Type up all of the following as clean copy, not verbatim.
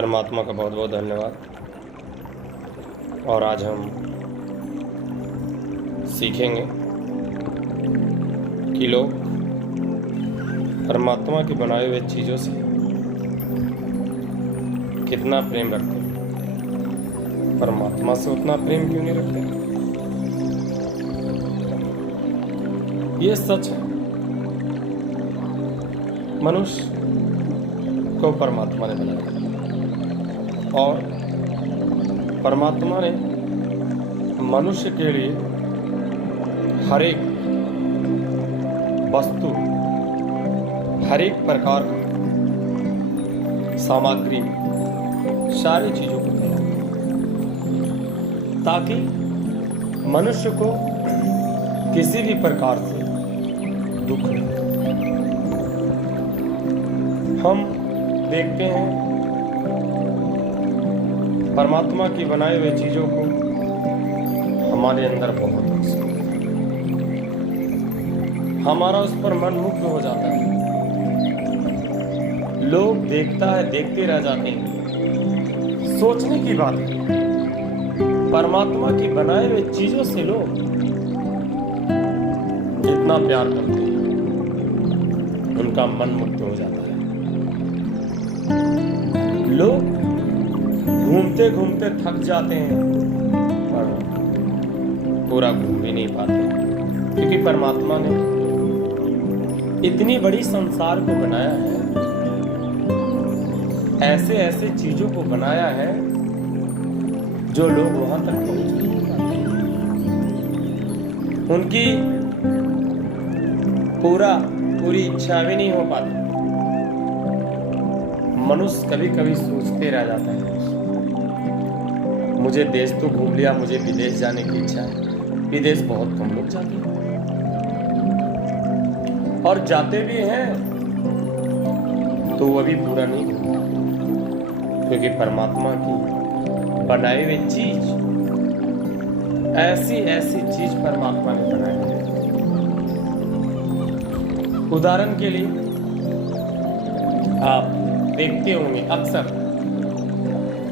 परमात्मा का बहुत बहुत धन्यवाद। और आज हम सीखेंगे कि लोग परमात्मा के बनाए हुए चीज़ों से कितना प्रेम रखते हैं, परमात्मा से उतना प्रेम क्यों नहीं रखते। ये सच है, मनुष्य को परमात्मा ने बनाया और परमात्मा ने मनुष्य के लिए हर एक वस्तु, हर एक प्रकार की सामग्री, सारी चीज़ों को दिया ताकि मनुष्य को किसी भी प्रकार से दुख नहीं। हम देखते हैं परमात्मा की बनाई हुई चीज़ों को हमारे अंदर बहुत पसंद है, हमारा उस पर मन मुग्ध हो जाता है। लोग देखते रह जाते हैं। सोचने की बात है, परमात्मा की बनाए हुए चीज़ों से लोग कितना प्यार करते हैं, उनका मन मुग्ध हो जाता है। लोग घूमते घूमते थक जाते हैं और पूरा घूम भी नहीं पाते, क्योंकि परमात्मा ने इतनी बड़ी संसार को बनाया है, ऐसे ऐसे चीजों को बनाया है जो लोग वहां तक पहुंच नहीं पाते। उनकी पूरी इच्छा भी नहीं हो पाती। मनुष्य कभी कभी सोचते रह जाता है, मुझे देश तो घूम लिया, मुझे विदेश जाने की इच्छा है। विदेश बहुत कम लोग जाते हैं और जाते भी हैं तो वो भी पूरा नहीं घूमता, क्योंकि परमात्मा की बनाई हुई चीज, ऐसी ऐसी चीज परमात्मा ने बनाई है। उदाहरण के लिए आप देखते होंगे अक्सर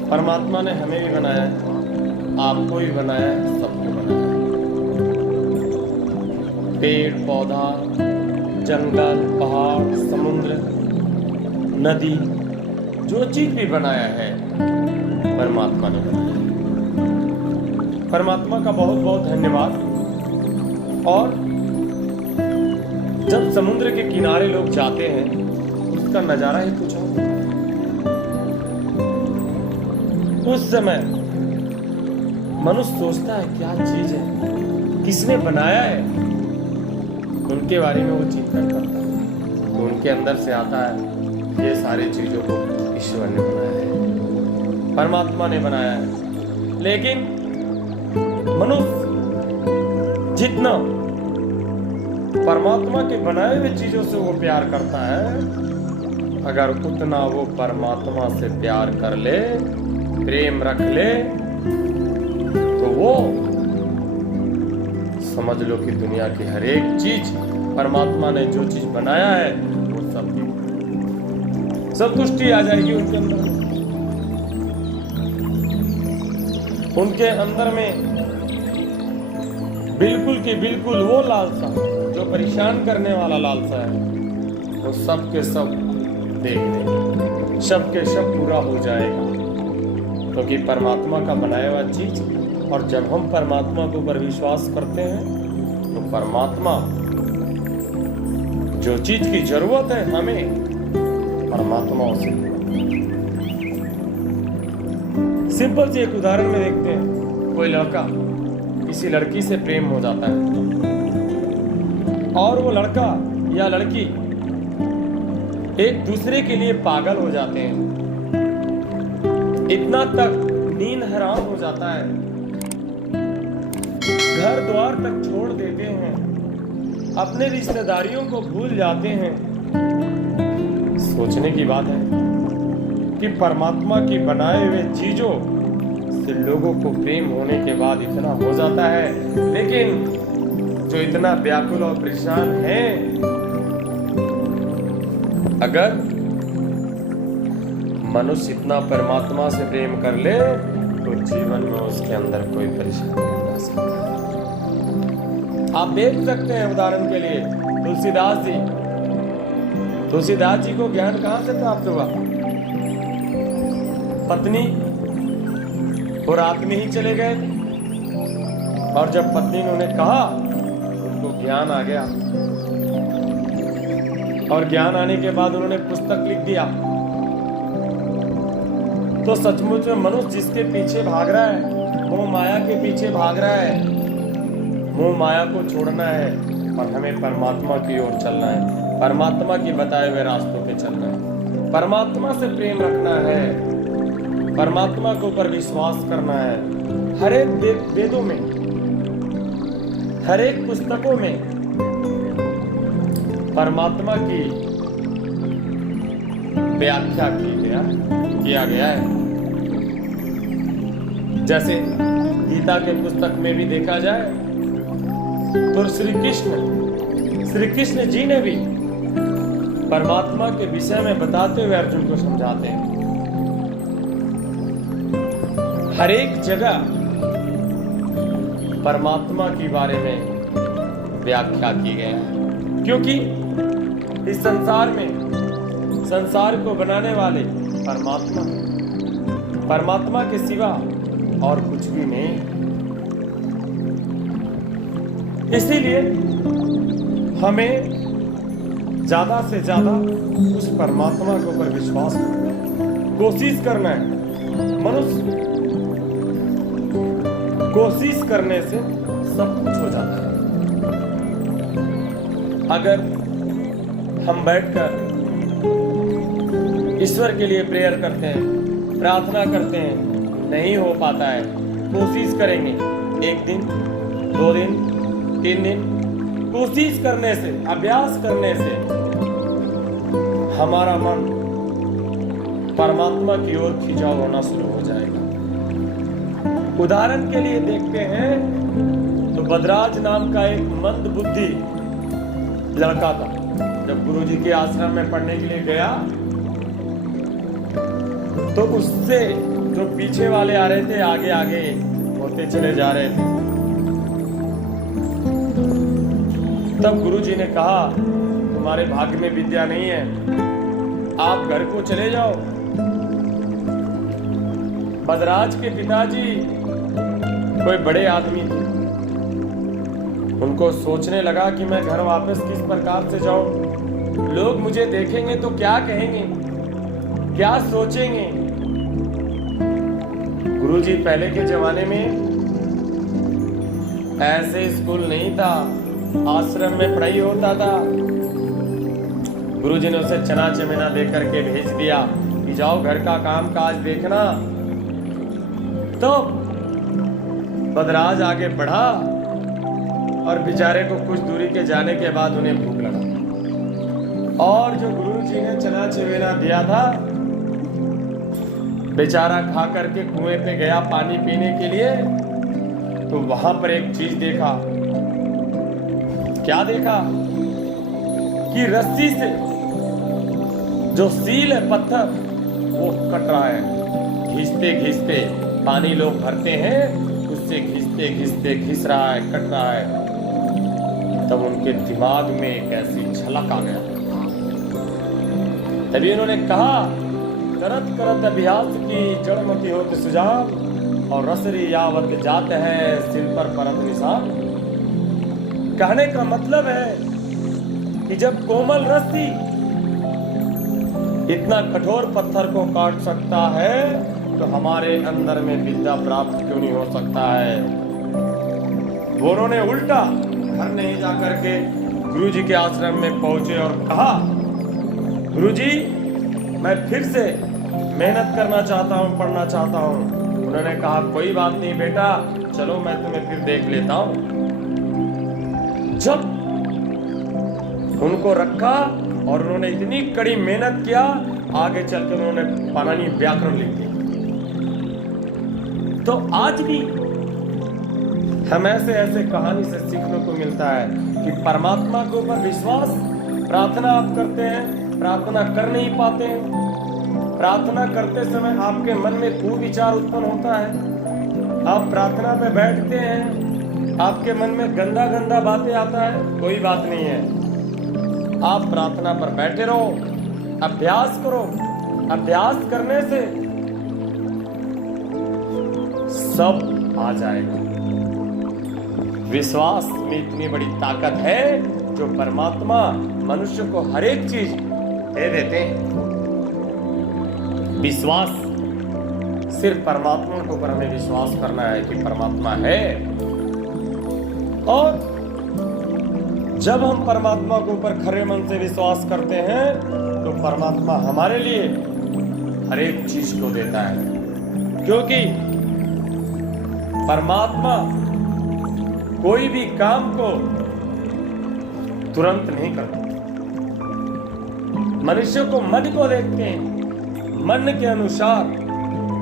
परमात्मा ने हमें भी बनाया है, आपको भी बनाया है, सबको बनाया है। पेड़ पौधा, जंगल, पहाड़, समुद्र, नदी, जो चीज भी बनाया है परमात्मा ने बनाया है। परमात्मा का बहुत बहुत धन्यवाद। और जब समुद्र के किनारे लोग जाते हैं, उसका नजारा ही कुछ होता है। उस समय मनुष्य सोचता है क्या चीज है, किसने बनाया है, उनके बारे में वो चिंतन करता है। तो उनके अंदर से आता है ये सारी चीजों को ईश्वर ने बनाया है, परमात्मा ने बनाया है। लेकिन मनुष्य जितना परमात्मा के बनाए हुए चीजों से वो प्यार करता है, अगर उतना वो परमात्मा से प्यार कर ले, प्रेम रख ले, तो वो समझ लो कि दुनिया की हर एक चीज, परमात्मा ने जो चीज बनाया है वो सब संतुष्टि आ जाएगी उनके अंदर। उनके अंदर में बिल्कुल की बिल्कुल वो लालसा जो परेशान करने वाला लालसा है, वो सब के सब देख लेंगे, सब के सब पूरा हो जाएगा, क्योंकि परमात्मा का बनाया हुआ चीज। और जब हम परमात्मा के ऊपर विश्वास करते हैं तो परमात्मा जो चीज की जरूरत है हमें, परमात्मा उसे। सिंपल से एक उदाहरण में देखते हैं, कोई लड़का किसी लड़की से प्रेम हो जाता है और वो लड़का या लड़की एक दूसरे के लिए पागल हो जाते हैं, इतना तक नींद हराम हो जाता है, घर द्वार तक छोड़ देते हैं, अपने रिश्तेदारियों को भूल जाते हैं। सोचने की बात है कि परमात्मा की बनाए हुए चीजों से लोगों को प्रेम होने के बाद इतना हो जाता है, लेकिन जो इतना व्याकुल और परेशान है, अगर मनुष्य इतना परमात्मा से प्रेम कर ले तो जीवन में उसके अंदर कोई परेशानी नहीं आ सकती। आप देख सकते हैं उदाहरण के लिए तुलसीदास जी को ज्ञान कहां से प्राप्त हुआ? पत्नी वो रात में ही चले गए और जब पत्नी ने उन्हें कहा उनको ज्ञान आ गया और ज्ञान आने के बाद उन्होंने पुस्तक लिख दिया। तो सचमुच में मनुष्य जिसके पीछे भाग रहा है, मोह माया के पीछे भाग रहा है, मोह माया को छोड़ना है और हमें परमात्मा की ओर चलना है, परमात्मा की बताए हुए रास्तों पे चलना है, परमात्मा से प्रेम रखना है, परमात्मा के ऊपर विश्वास करना है। हर एक वेदों में, हर एक पुस्तकों में परमात्मा की व्याख्या किया गया है। जैसे गीता के पुस्तक में भी देखा जाए तो श्री कृष्ण जी ने भी परमात्मा के विषय में बताते हुए अर्जुन को समझाते हैं। हर एक जगह परमात्मा के बारे में व्याख्या की गई है, क्योंकि इस संसार को बनाने वाले परमात्मा के सिवा और कुछ भी नहीं। इसीलिए हमें ज्यादा से ज्यादा उस परमात्मा के ऊपर विश्वास करना है, कोशिश करना है। मनुष्य कोशिश करने से सब कुछ हो जाता है। अगर हम बैठकर ईश्वर के लिए प्रेयर करते हैं, प्रार्थना करते हैं, नहीं हो पाता है, कोशिश करेंगे 1 दिन 2 दिन 3 दिन, कोशिश करने से, अभ्यास करने से हमारा मन परमात्मा की ओर खिंचाव होना शुरू हो जाएगा। उदाहरण के लिए देखते हैं तो बदराज नाम का एक मंद बुद्धि लड़का था। जब गुरुजी के आश्रम में पढ़ने के लिए गया तो उससे जो पीछे वाले आ रहे थे आगे आगे होते चले जा रहे थे। तब गुरुजी ने कहा तुम्हारे भाग्य में विद्या नहीं है, आप घर को चले जाओ। बदराज के पिताजी कोई बड़े आदमी थे। उनको सोचने लगा कि मैं घर वापस किस प्रकार से जाऊं, लोग मुझे देखेंगे तो क्या कहेंगे, क्या सोचेंगे। गुरुजी पहले के जमाने में ऐसे स्कूल नहीं था, आश्रम में पढ़ाई होता था। गुरुजी ने उसे चना चमेना दे करके भेज दिया कि जाओ घर का काम काज देखना। तो बदराज आगे बढ़ा और बेचारे को कुछ दूरी के जाने के बाद उन्हें भूख लगा और जो गुरुजी ने चना चमेना दिया था बेचारा खा करके कुएं पे गया पानी पीने के लिए। तो वहां पर एक चीज देखा। क्या देखा कि रस्सी से जो सील है पत्थर वो कट रहा है। घिसते घिसते पानी लोग भरते हैं, उससे घिसते घिसते घिस रहा है, कट रहा है। तब उनके दिमाग में एक ऐसी झलक आ गया। तभी उन्होंने कहा करत करत अभ्यास की जड़मती होत सुजान और रसरी यावत जात है सिर पर परत निशान। कहने का मतलब है कि जब कोमल रस्सी इतना कठोर पत्थर को काट सकता है तो हमारे अंदर में विद्या प्राप्त क्यों नहीं हो सकता है। उन्होंने उल्टा घर नहीं जाकर के गुरुजी के आश्रम में पहुंचे और कहा गुरुजी मैं फिर से मेहनत करना चाहता हूँ, पढ़ना चाहता हूँ। उन्होंने कहा कोई बात नहीं बेटा, चलो मैं तुम्हें फिर देख लेता हूँ। जब उनको रखा और उन्होंने इतनी कड़ी मेहनत किया, आगे चलकर उन्होंने पाणिनि व्याकरण लिख दिया। तो आज भी हम ऐसे ऐसे कहानी से सीखने को मिलता है कि परमात्मा के ऊपर विश्वास, प्रार्थना आप करते हैं, प्रार्थना कर नहीं पाते हैं, प्रार्थना करते समय आपके मन में कुविचार उत्पन्न होता है, आप प्रार्थना में बैठते हैं, आपके मन में गंदा गंदा बातें आता है, कोई बात नहीं है। आप प्रार्थना पर बैठे रहो, अभ्यास करो। अभ्यास करने से सब आ जाएगा। विश्वास में इतनी बड़ी ताकत है जो परमात्मा मनुष्य को हर एक चीज दे देते हैं। विश्वास सिर्फ परमात्मा के ऊपर हमें विश्वास करना है कि परमात्मा है, और जब हम परमात्मा के ऊपर खरे मन से विश्वास करते हैं तो परमात्मा हमारे लिए हर एक चीज को देता है, क्योंकि परमात्मा कोई भी काम को तुरंत नहीं करता। मनुष्य को मन को देखते हैं, मन के अनुसार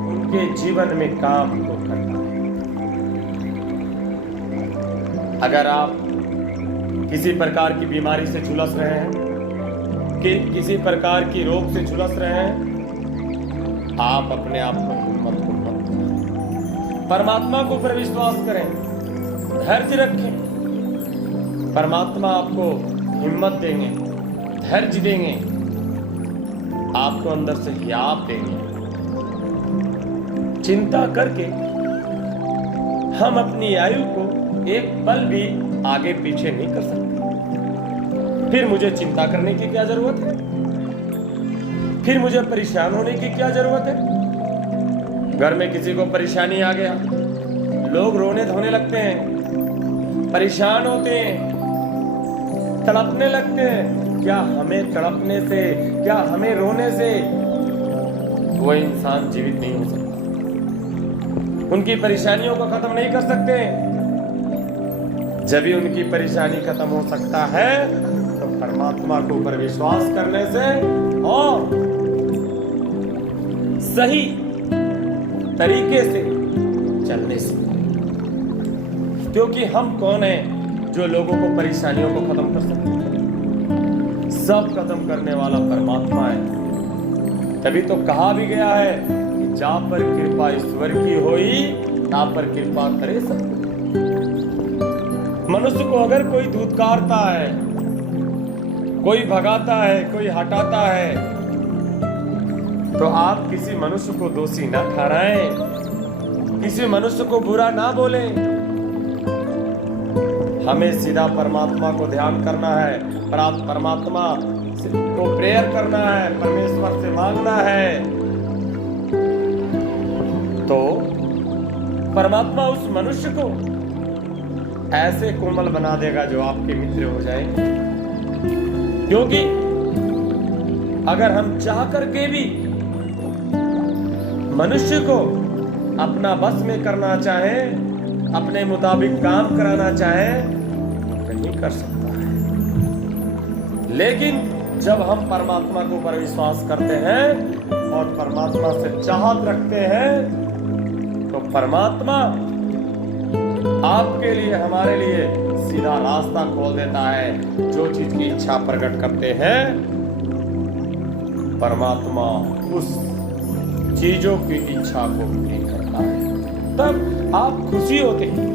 उनके जीवन में काम को करना है। अगर आप किसी प्रकार की बीमारी से झुलस रहे हैं, कि किसी प्रकार की रोग से झुलस रहे हैं, आप अपने आप को हिम्मत को मत करें। परमात्मा के ऊपर विश्वास करें, धैर्य रखें। परमात्मा आपको हिम्मत देंगे, धैर्य देंगे, आपको अंदर से हियाव देंगे। चिंता करके हम अपनी आयु को एक पल भी आगे पीछे नहीं कर सकते। फिर मुझे चिंता करने की क्या जरूरत है? फिर मुझे परेशान होने की क्या जरूरत है? घर में किसी को परेशानी आ गया, लोग रोने धोने लगते हैं, परेशान होते हैं, तड़पने लगते हैं। क्या हमें तड़पने से, क्या हमें रोने से वो इंसान जीवित नहीं हो सकता? उनकी परेशानियों को खत्म नहीं कर सकते। जब भी उनकी परेशानी खत्म हो सकता है तो परमात्मा के ऊपर विश्वास करने से और सही तरीके से चलने से। क्योंकि हम कौन हैं जो लोगों को परेशानियों को खत्म कर सकते हैं? सब खत्म करने वाला परमात्मा है। तभी तो कहा भी गया है कि जहां पर कृपा ईश्वर की होई ता पर कृपा करे सब। मनुष्य को अगर कोई धुतकारता है, कोई भगाता है, कोई हटाता है, तो आप किसी मनुष्य को दोषी ना ठहराएं, किसी मनुष्य को बुरा ना बोलें। हमें सीधा परमात्मा को ध्यान करना है, परमात्मा को प्रेयर करना है, परमेश्वर से मांगना है, तो परमात्मा उस मनुष्य को ऐसे कोमल बना देगा जो आपके मित्र हो जाएंगे। क्योंकि अगर हम चाह करके भी मनुष्य को अपना बस में करना चाहें, अपने मुताबिक काम कराना चाहें, नहीं कर सकता है। लेकिन जब हम परमात्मा के ऊपर विश्वास करते हैं और परमात्मा से चाहत रखते हैं तो परमात्मा आपके लिए, हमारे लिए सीधा रास्ता खोल देता है। जो चीज की इच्छा प्रकट करते हैं परमात्मा उस चीजों की इच्छा को पूरी करता है। तब आप खुशी होते हैं,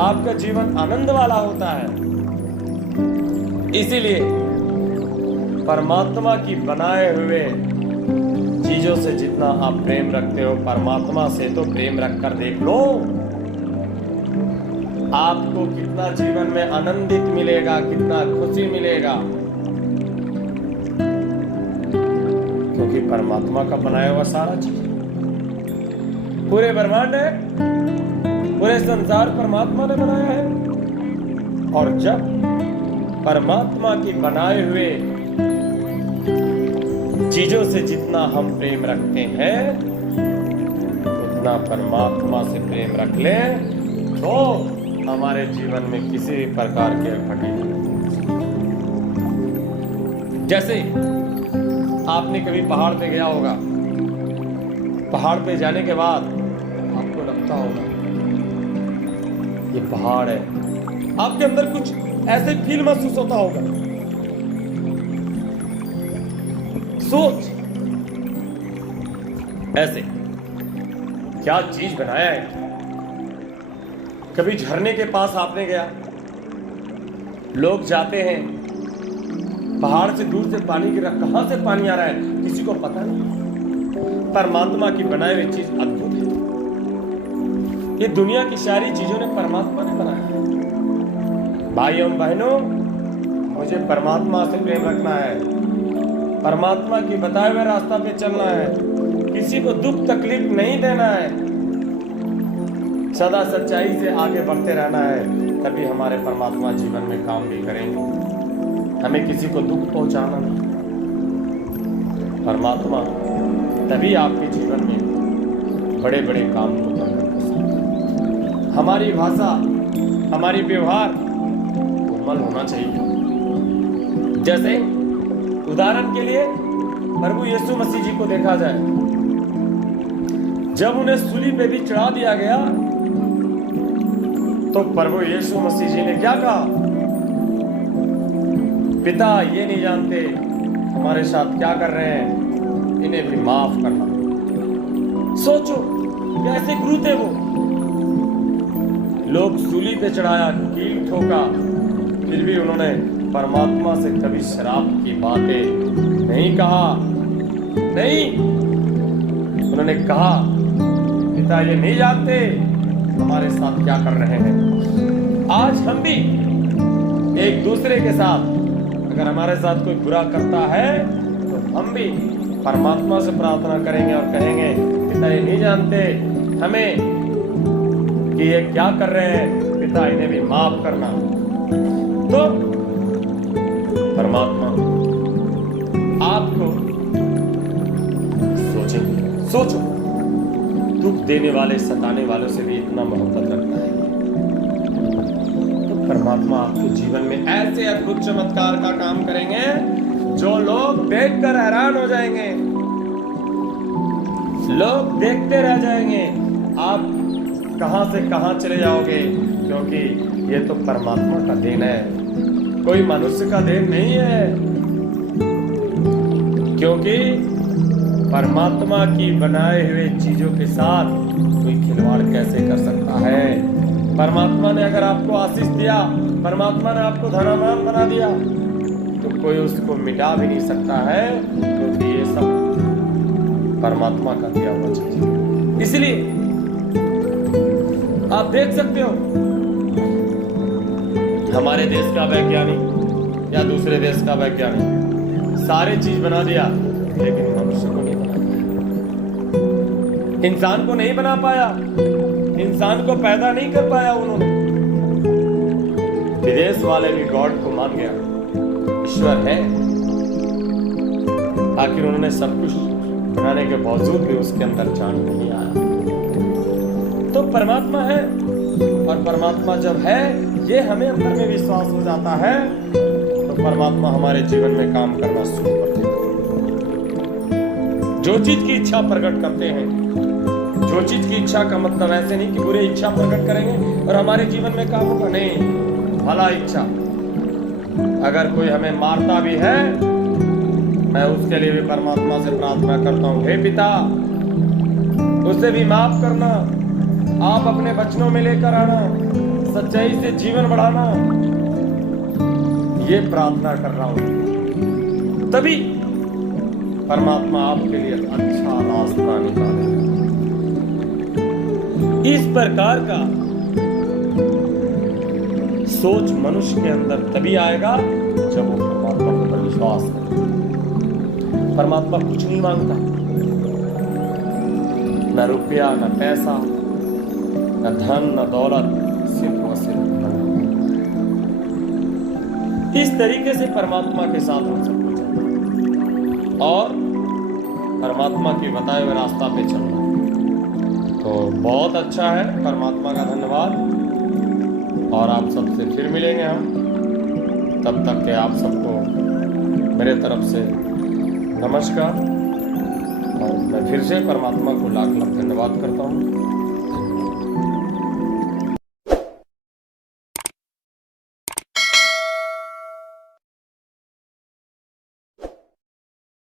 आपका जीवन आनंद वाला होता है। इसीलिए परमात्मा की बनाए हुए चीजों से जितना आप प्रेम रखते हो, परमात्मा से तो प्रेम रखकर देख लो, आपको कितना जीवन में आनंदित मिलेगा, कितना खुशी मिलेगा। क्योंकि परमात्मा का बनाया हुआ सारा चीज, पूरे ब्रह्मांड है, पूरे संसार परमात्मा ने बनाया है। और जब परमात्मा की बनाए हुए चीजों से जितना हम प्रेम रखते हैं उतना परमात्मा से प्रेम रख लें तो हमारे जीवन में किसी भी प्रकार के अड़चन नहीं। जैसे आपने कभी पहाड़ पे गया होगा, पहाड़ पे जाने के बाद आपको लगता होगा ये पहाड़ है, आपके अंदर कुछ ऐसे फील महसूस होता होगा। सोच, ऐसे क्या चीज बनाया है। कभी झरने के पास आपने गया, लोग जाते हैं, पहाड़ से दूर से पानी गिर रहा, कहां से पानी आ रहा है किसी को पता नहीं। परमात्मा की बनाई हुई चीज अद्भुत है। ये दुनिया की सारी चीजों ने परमात्मा ने बनाया है। भाइयों बहनों, मुझे परमात्मा से प्रेम रखना है, परमात्मा की बताए हुए रास्ता पे चलना है, किसी को दुख तकलीफ नहीं देना है, सदा सच्चाई से आगे बढ़ते रहना है, तभी हमारे परमात्मा जीवन में काम भी करेंगे। हमें किसी को दुख पहुंचाना नहीं। परमात्मा तभी आपके जीवन में बड़े बड़े काम को कर सकते। हमारी भाषा, हमारी व्यवहार कोमल होना चाहिए। जैसे उदाहरण के लिए प्रभु यीशु मसीह जी को देखा जाए, जब उन्हें सूली पे भी चढ़ा दिया गया तो प्रभु यीशु मसीह जी ने क्या कहा? पिता ये नहीं जानते हमारे साथ क्या कर रहे हैं, इन्हें भी माफ करना। सोचो कैसे गुरु थे वो। लोग सूली पे चढ़ाया, कील ठोका, फिर भी उन्होंने परमात्मा से कभी शराब की बातें नहीं कहा। नहीं, उन्होंने कहा पिता ये नहीं जानते हमारे साथ क्या कर रहे हैं। आज हम भी एक दूसरे के साथ, अगर हमारे साथ कोई बुरा करता है तो हम भी परमात्मा से प्रार्थना करेंगे और कहेंगे पिता ये नहीं जानते हमें कि ये क्या कर रहे हैं, पिता इन्हें भी माफ करना। तो परमात्मा आपको सोचो दुख देने वाले, सताने वालों से भी इतना मोहब्बत रखना है, तो परमात्मा आपके जीवन में ऐसे अद्भुत चमत्कार का काम करेंगे जो लोग देखकर हैरान हो जाएंगे, लोग देखते रह जाएंगे। आप कहां से कहां चले जाओगे, क्योंकि ये तो परमात्मा का देन है, कोई मनुष्य का देन नहीं है। क्योंकि परमात्मा की बनाए हुए चीजों के साथ कोई खिलवाड़ कैसे कर सकता है। परमात्मा ने अगर आपको आशीष दिया, परमात्मा ने आपको धनवान बना दिया, तो कोई उसको मिटा भी नहीं सकता है, क्योंकि ये सब परमात्मा का दिया हुआ चीज है। इसलिए आप देख सकते हो, हमारे देश का वैज्ञानिक या दूसरे देश का वैज्ञानिक सारे चीज बना दिया, लेकिन मनुष्य को नहीं बना पाया, इंसान को नहीं बना पाया, इंसान को पैदा नहीं कर पाया उन्होंने। विदेश वाले भी गॉड को मान गया, ईश्वर है, आखिर उन्होंने सब कुछ बनाने के बावजूद भी उसके अंदर जान नहीं आया। तो परमात्मा है, और परमात्मा जब है, ये हमें अंदर में विश्वास हो जाता है, तो परमात्मा हमारे जीवन में काम करना शुरू कर देता है। जो चीज की इच्छा प्रकट करते हैं, जो चीज की इच्छा का मतलब ऐसे नहीं कि बुरी इच्छा प्रकट करेंगे और हमारे जीवन में काम होगा, नहीं, भला इच्छा। अगर कोई हमें मारता भी है, मैं उसके लिए भी परमात्मा से प्रार्थना करता हूँ, हे पिता उसे भी माफ करना, आप अपने वचनों में लेकर आना, सच्चाई से जीवन बढ़ाना, ये प्रार्थना कर रहा हूं, तभी परमात्मा आपके लिए अच्छा रास्ता निकालेगा। इस प्रकार का सोच मनुष्य के अंदर तभी आएगा जब वो परमात्मा के ऊपर विश्वास करे। परमात्मा कुछ नहीं मांगता, न रुपया, न पैसा, न धन, न दौलत, सिर्फ और सिर्फ धन। इस तरीके से परमात्मा के साथ हम सब कुछ, और परमात्मा के बताए हुए रास्ता पे चलना, तो बहुत अच्छा है। परमात्मा का धन्यवाद, और आप सबसे फिर मिलेंगे हम। तब तक के आप सबको मेरे तरफ से नमस्कार, और मैं फिर से परमात्मा को लाख लाख धन्यवाद करता हूँ।